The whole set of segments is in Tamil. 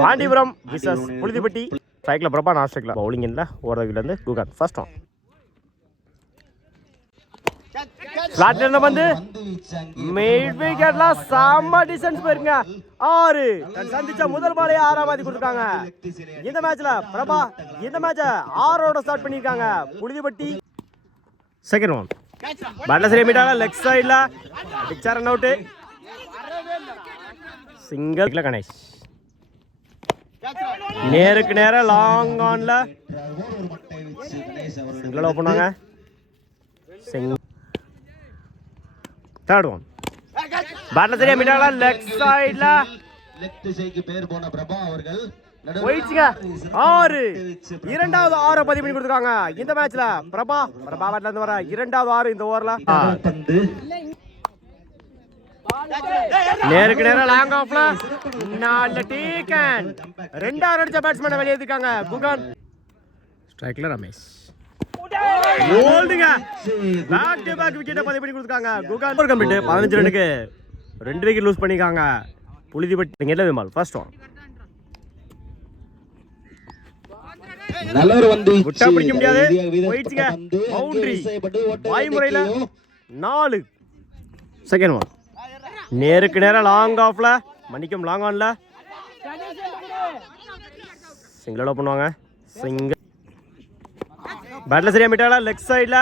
பாண்டிபுரம் விசஸ் புழுதிப்பட்டி. ஸ்ட்ரைக்கில் பிரபா, நான் ஸ்ட்ரைக்கில் பவுலிங் இல்லை. ஓரவிலேருந்து குகன் ஃபர்ஸ்ட் ஆன். ஸ்லாட்ல இருந்த வந்து மிட் விக்கெட்ல செம்ம டிஸ்டன்ஸ் போயிருங்க. 6 சந்திச்ச முதல் பாலே 6ஆம் ஆதி கொடுத்துருக்காங்க. இந்த மேட்ச்ல பிரபா இந்த மேட்ச 6ஓட ஸ்டார்ட் பண்ணிருக்காங்க. Puzhuthipatti second one. பேட்ல சரியா மீட்டால லெக் சைடுல பிக்சர் ரன் அவுட். சிங்கிள் கணேஷ் நேருக்கு நேர லாங் ஆன்ல சிங்கிள் ஓபனாங்க. Third one. பேட்ல சரியா மீட்டால லெக் சைடுல லெக் திசைக்கு பேர் போன பிரபா அவர்கள் போயிடுச்சுங்க. 6 இரண்டாவது 6 பதிவு பண்ணி கொடுத்துருக்காங்க. இந்த மேட்ச்ல பிரபா பேட்ல இருந்து வர இரண்டாவது 6 இந்த ஓவர்ல. நேருக்கு நேரா லாங் ஆஃப்ல நல்ல டீக்கன். ரெண்டாவது அடிச்ச பேட்ஸ்மேனை வெளியேத்திருக்காங்க குகன். ஸ்ட்ரைக்ல ரமேஷ் ஓல்டுங்க. பேக் டு பேக் விக்கெட்டை பதிவு பண்ணி கொடுத்துருக்காங்க குகன். ஒரு கம்ப்ளீட் 15 ரன்னுக்கு 2 விக்கெட் லூஸ் பண்ணிருக்காங்க புழுதிப்பட்டி. எல்ல விமால் ஃபர்ஸ்ட் ஒன். நல்ல வந்து விட்டா பிடிக்க முடியாது. போயிடுச்சுங்க. பவுண்டரி வாய்முறையில 4. Second one. நேருக்கு நேரா லாங் ஆஃப்ல மன்னிக்கும் லாங் ஆன்ல சிங்கிள் பண்ணுவாங்க. சிங்கிள் பேட்ல சரியா மீட்டால லெக் சைடுல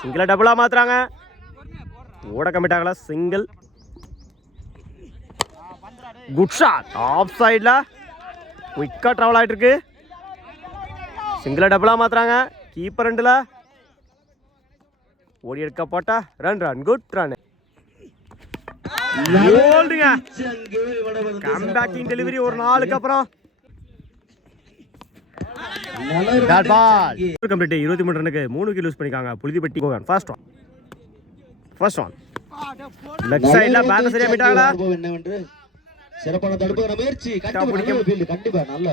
சிங்கிள டபுளா மாத்துறாங்க. ஓட கமிட்டாங்களா சிங்கிள். குட் ஷாட் ஆஃப் சைடுல குயிக்கா டிராவல் ஆயிட்டு இருக்கு. சிங்கிள டபுளா மாத்துறாங்க. கீப்பர் ரெண்டுல ஓடி எடுக்க போட்டா ரன் குட் ரன். ஓல்டுங்க. கம்பேக்கிங் டெலிவரி ஒரு 4க்கு அப்புறம். Dot ball complete. 23 ரன்னுக்கு 3 விக்கெட் லூஸ் பண்ணிருக்காங்க Puzhuthipatti. First one. First one. Leg சைடுல பேட்ல சரியா மீட்டாங்களா. என்னவென்று சிறப்பான தடுப்புற முயற்சி. கண்டிப்பா நல்ல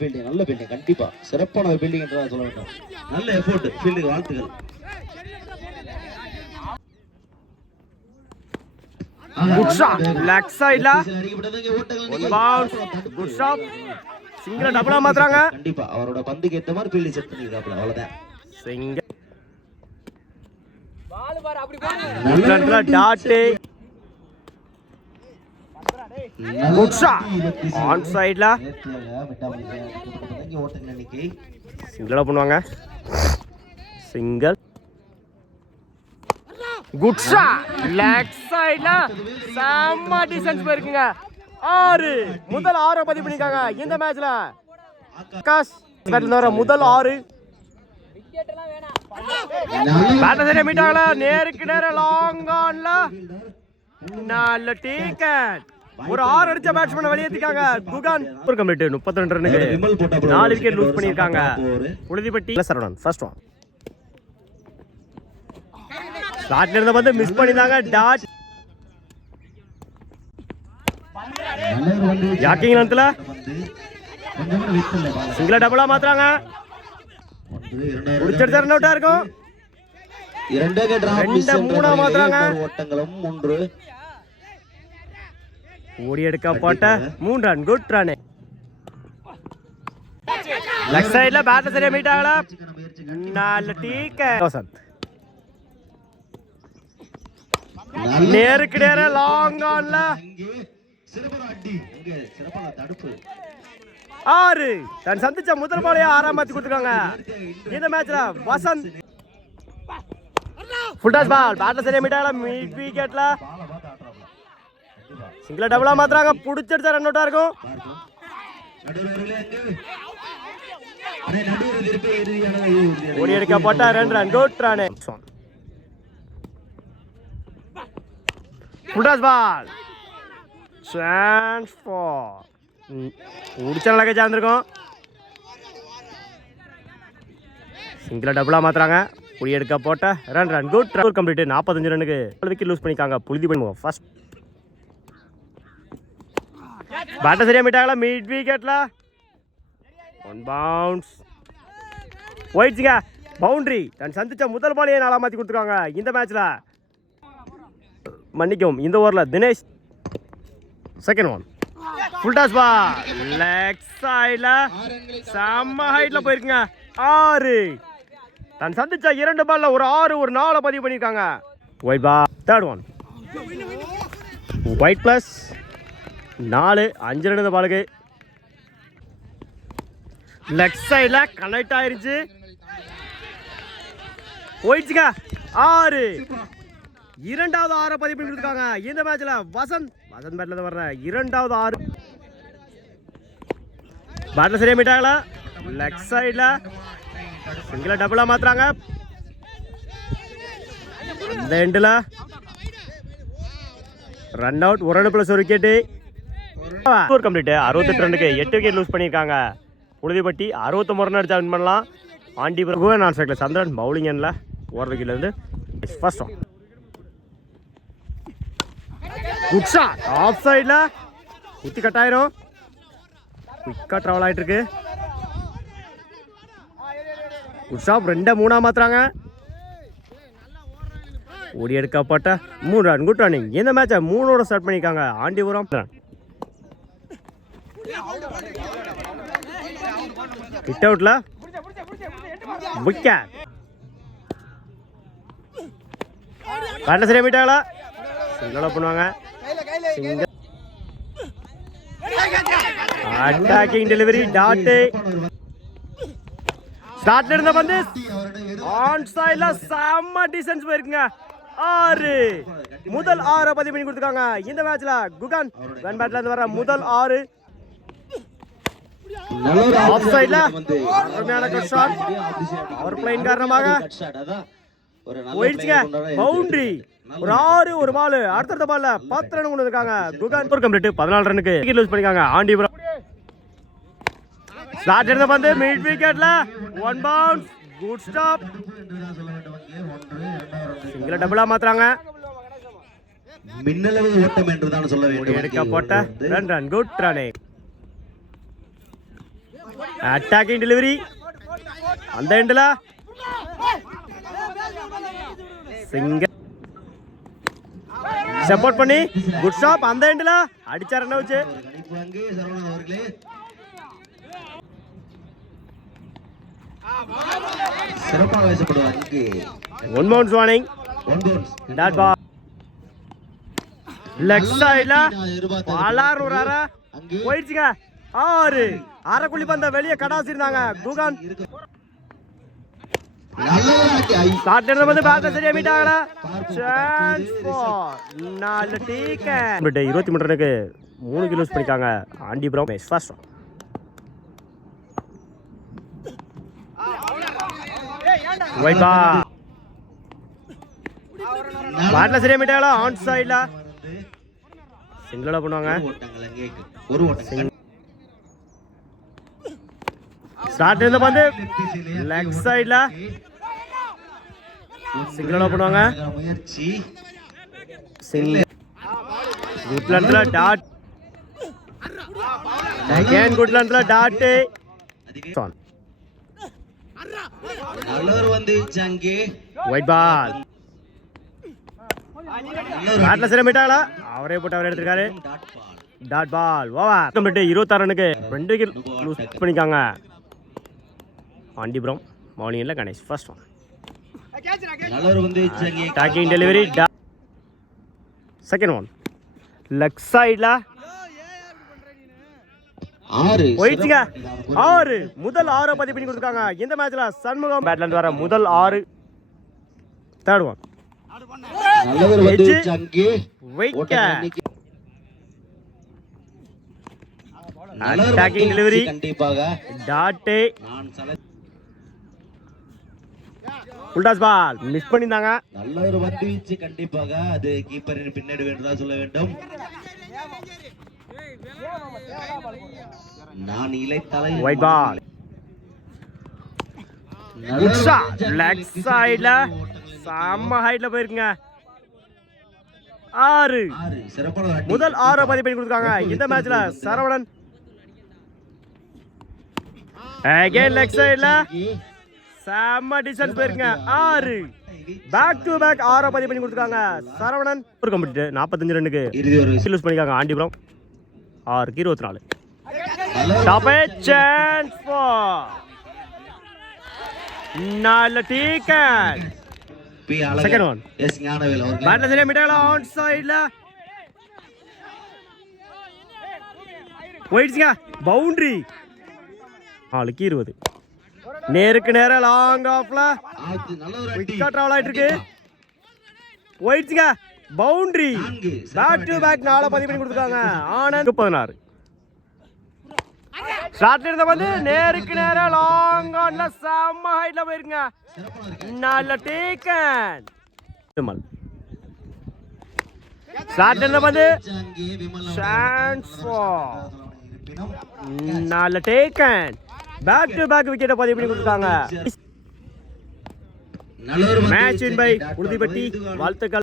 ஃபீல்டிங் கண்டிப்பா சிறப்பான ஃபீல்டிங் என்று சொல்ல வேண்டும். நல்ல எஃபோர்ட் ஃபீல்டுக்கு வாழ்த்துக்கள். குட் ஷாட் லெக் சைடுல பவுன்ஸ். குட் ஷாட் சிங்கிள் டபுளா மாத்துறாங்க. கண்டிப்பா அவரோட பந்துக்கு ஏத்த மாதிரி ஃபீல்டிங் செட் பண்ணிருக்காப்ல. அவ்வளவுதான். சிங்கிள் நல்ல டாட். குட் ஷாட் ஆன் சைடுல சிங்கிளா பண்ணுவாங்க. சிங்கிள். குட் ஷாட் லெக் சைடுல செம்ம டிஸ்டன்ஸ் போயிருக்குங்க. 6 முதல் 6 பதிவு பண்ணிருக்காங்க இந்த மேட்ச்ல. ஆகாஷ் பேட்ல வர முதல் 6 பேட்ல சரியா மீட்டாங்களா. நேருக்கு நேர லாங் ஆன்ல நல்ல டீக்கன். ஒரு 6 அடிச்ச பேட்ஸ்மேனை வெளியேத்திருக்காங்க குகன். ஒரு கம்ப்ளீட் 32 ரன்னுக்கு 4 விக்கெட் லூஸ் பண்ணிருக்காங்க புழுதிப்பட்டி. Saravanan first one. ஸ்லாட்ல இருந்த வந்து மிஸ் பண்ணிட்டாங்க. டாட் யாக்கிங் லென்த்ல சிங்கிளா டபுளா மாத்துறாங்க. முடிச்சடிச்ச ரன் அவுட்டா இருக்கும். 2 மாத்துறாங்க. ஓட்டங்களும் 3 ஓடி எடுக்க போட்ட 3 ரன் குட் ரன். லெக் சைடுல பேட்ல சரியா மீட் ஆகல. நல்ல டீக்கன். வசந்த் நேருக்கு நேர லாங் ஆன்ல 6 தன் சந்திச்ச முதல் பாலையே 6ஆம் மாத்தி கொடுத்துருக்காங்க இந்த மேட்ச்ல. வசந்த் ஃபுல் டாஸ் பால் பேட்ல சரியா மீட் ஆகல. மிட் விக்கெட்ல சிங்கிளா டபுளா மாத்துறாங்க. புடிச்சடிச்ச ரன் அவுட்டா இருக்கும். ஓடி எடுக்க போட்டா 2 run good run. Full toss ball chance for உடிச்ச நல்லா சார்ந்திருக்கும். சிங்கிளா டபுளா மாத்துறாங்க. புடி எடுக்க போட்ட 2 ரன் குட் ரன் கம்ப்ளீட். 45 ரன்னுக்கு 4 விக்கெட் லூஸ் பண்ணிருக்காங்க புழுதிப்பட்டி. ஃபர்ஸ்ட் பேட்ட சரியா மீட்டாங்களா. மிட் விக்கெட்ல 1 பவுன்ஸ் போயிடுச்சுங்க. பவுண்டரி தன் சந்திச்ச முதல் பாலையே 4ஆம் மாத்தி கொடுத்துருக்காங்க இந்த மேட்ச்ல. மன்னிக்கும் இந்த ஓவர்ல Dinesh second one full toss ball leg சைடுல செம்ம ஹைட்ல போயிருக்குங்க 6. தான் சந்திச்ச 2 பால்ல ஒரு 6 ஒரு 4 பதிவு பண்ணிருக்காங்க. White ball third one white plus 4 5 run பாலுக்கு லெக் சைடுல கனெக்ட் ஆயிருச்சு. போயிடுச்சுங்க 6. இரண்டாவது 6 பதிவு பண்ணி கொடுத்துருக்காங்க இந்த மேட்ச்ல. வசந்த் பேட்ல வர்ற இரண்டாவது 6 பேட்ல சரியா மீட்டாங்களா. லெக் சைடுல சிங்கிள டபுளா மாத்துறாங்க. அந்த எண்ட்ல run out 1 run plus 1 wicket. Score complete 68 ரன்னுக்கு 8 விக்கெட் லூஸ் பண்ணிருக்காங்க. புழுதிப்பட்டி 69 ரன் அடிச்சா வின் பண்ணலாம். ஆண்டிபுரம் நான் சைக்கிள் சந்திரன் பவுலிங் எண்ட்ல ஓவர் விக்கெட்ல இருந்து first one good shot off சைடுல குத்தி கட் ஆயிரும். குயிக்கா டிராவல் ஆயிட்டு இருக்கு. குட் ஷாட் 2-3 மாத்துறாங்க. ஓடி எடுக்கப்பட்ட 3 ரன் குட் ரன்னிங். இந்த மேட்சை 3 ஸ்டார்ட் பண்ணிருக்காங்க ஆண்டிபுரம். Hit அவுட்ல wicket. பேட்ல சரியா மீட்டாங்களா. சிங்கிளா பண்ணுவாங்க. Attacking delivery dot. ஸ்டார்ட்ல இருந்த பந்து ஆன் சைடுல செம்ம டிஸ்டன்ஸ் போயிருக்குங்க. 6 முதல் 6 பதிவு பண்ணி கொடுத்துருக்காங்க இந்த மேட்ச்ல. குகன் கன் பேட்ல இருந்து வர முதல் 6 ஆஃப் சைடுல அருமையான கட் ஷாட். பவர் பிளேயின் காரணமாக போயிடுச்சுங்க பவுண்டரி. ஒரு 6 ஒரு பால். அடுத்த பால்ல 10 ரன் கொண்டு வந்திருக்காங்க குகன். ஸ்கோர் கம்ப்ளீட் 14 ரன்னுக்கு விக்கெட் லூஸ் பண்ணிருக்காங்க ஆண்டிபுரம். ஸ்டார்ட் இருந்த பந்து மிட் விக்கெட்ல 1 பவுன்ஸ் குட் ஸ்டாப். சிங்கிள டபுளா மாத்துறாங்க. மின்னளவு ஓட்டம் என்று தான் சொல்ல வேண்டும். எடுக்கப்பட்ட run good running. Attacking delivery அந்த எண்ட்ல சிங்கிள் சப்போர்ட் பண்ணி குட் ஸ்டாப் அந்த எண்ட்ல அடிச்சார். என்ன வச்சு சிறப்பாக பேசப்படுவார். 1 bounce warning dot ball. Leg சைடுல பாலார் ஒரு அரை போயிடுச்சுங்க. 6 அரைக்குள்ளி பந்த வெளியே கடாசி இருந்தாங்க குகன். ஸ்டார்ட் எடுத்த வந்து பேட்ல சரியா மீட்டாங்கடா. Chance for 4 deacon. 23 ரன்னுக்கு 3 விக்கெட் லூஸ் பண்ணிருக்காங்க ஆண்டிபுரம். ஃபர்ஸ்ட் ஒயிட் பால் பேட்ல சரியா மீட்டாங்களா. ஆன் சைடுல சிங்கிளா பண்ணுவாங்க. ஸ்டார்ட் இருந்த பந்து லெக் சைடுல சிங்கிளா பண்ணுவாங்க. குட்லண்ட்ல டாட் அகைன் குட்லண்ட்ல டாட். நல்லவர் வந்து அங்கே ஒயிட் பால் பேட்ல சரியா மீட்டாங்களா. அவரே போட்டு அவரே எடுத்திருக்காரு. டாட் பால் ஓவர் கம்ப்ளீட் 26 ரன்னுக்கு 2 விக்கெட் லூஸ் பண்ணிருக்காங்க ஆண்டிபுரம். பவுலிங்ல கணேஷ் ஃபர்ஸ்ட் ஒன் நல்லவர் வந்து attacking delivery second one leg சைடுல 6 போயிடுச்சுங்க. 6 முதல் 6 பதிவு பண்ணி கொடுத்துருக்காங்க இந்த மேட்ச்ல. சண்முகம் பேட்ல இருந்து வர முதல் 6 தேர்ட் ஒன் நல்லவர் வந்து அங்கே விக்கெட். அட்டாக்கிங் டெலிவரி கண்டிப்பாக டாட். நான் ஃபுல் டாஸ் பால் மிஸ் பண்ணிருந்தாங்க. நல்லவர் வந்து வீச்சு கண்டிப்பாக அது கீப்பரின் பின்னாடி வேண்டுதான் சொல்ல வேண்டும். நான் இலைத்தலை white ball good shot leg சைடுல செம்ம ஹைட்ல போயிருக்குங்க. 6 முதல் 6 பதிவு பண்ணி கொடுத்துருக்காங்க இந்த மேட்ச்ல. சரவணன் அகைன் லெக் சைடுல செம்ம டிஸ்டன்ஸ் போயிருக்குங்க. 6 பேக் டு பேக் 6 பதிவு பண்ணி கொடுத்துருக்காங்க சரவணன். ஒரு கம்ப்ளீட் 45 ரன்னுக்கு லூஸ் பண்ணிருக்காங்க ஆண்டிபுரம். 6க்கு 24. நல்ல ஒரு Top a chance for நல்ல டீக்கன். பி அழகன். Second one. எஸ் ஞானவேல் அவர்கள். பேட்ல சரியா மிட்டால ஆன் சைடுல போயிடுச்சுங்க. பவுண்டரி 4க்கு 20. நேருக்கு நேரா லாங் ஆஃப்ல ஆத்து நல்ல ஒரு அடி. விக்கெட் ட்ராவல் ஆயிட்டு இருக்கு. போயிடுச்சுங்க. பவுண்டரி. பேக் டு பேக் 4 பதிவு பண்ணி கொடுத்துருக்காங்க. ஆனந்த் 16. ஸ்டார்ட்ல இருந்த வந்து நேருக்கு நேரா லாங் ஆன்ல செம்ம ஹைட்ல போயிருங்க. நல்ல டேக்கன். ஸ்டார்ட்ல இருந்த வந்து அங்கே விமல் சான்ஸ் ஃபார் நல்ல டேக்கன். பேக் டு பேக் விக்கெட்டை பதிவு பண்ணி கொடுத்துருக்காங்க. நல்ல ஒரு மேட்ச் வின் பை உறுதிப்பட்டி. வாழ்த்துக்கள்.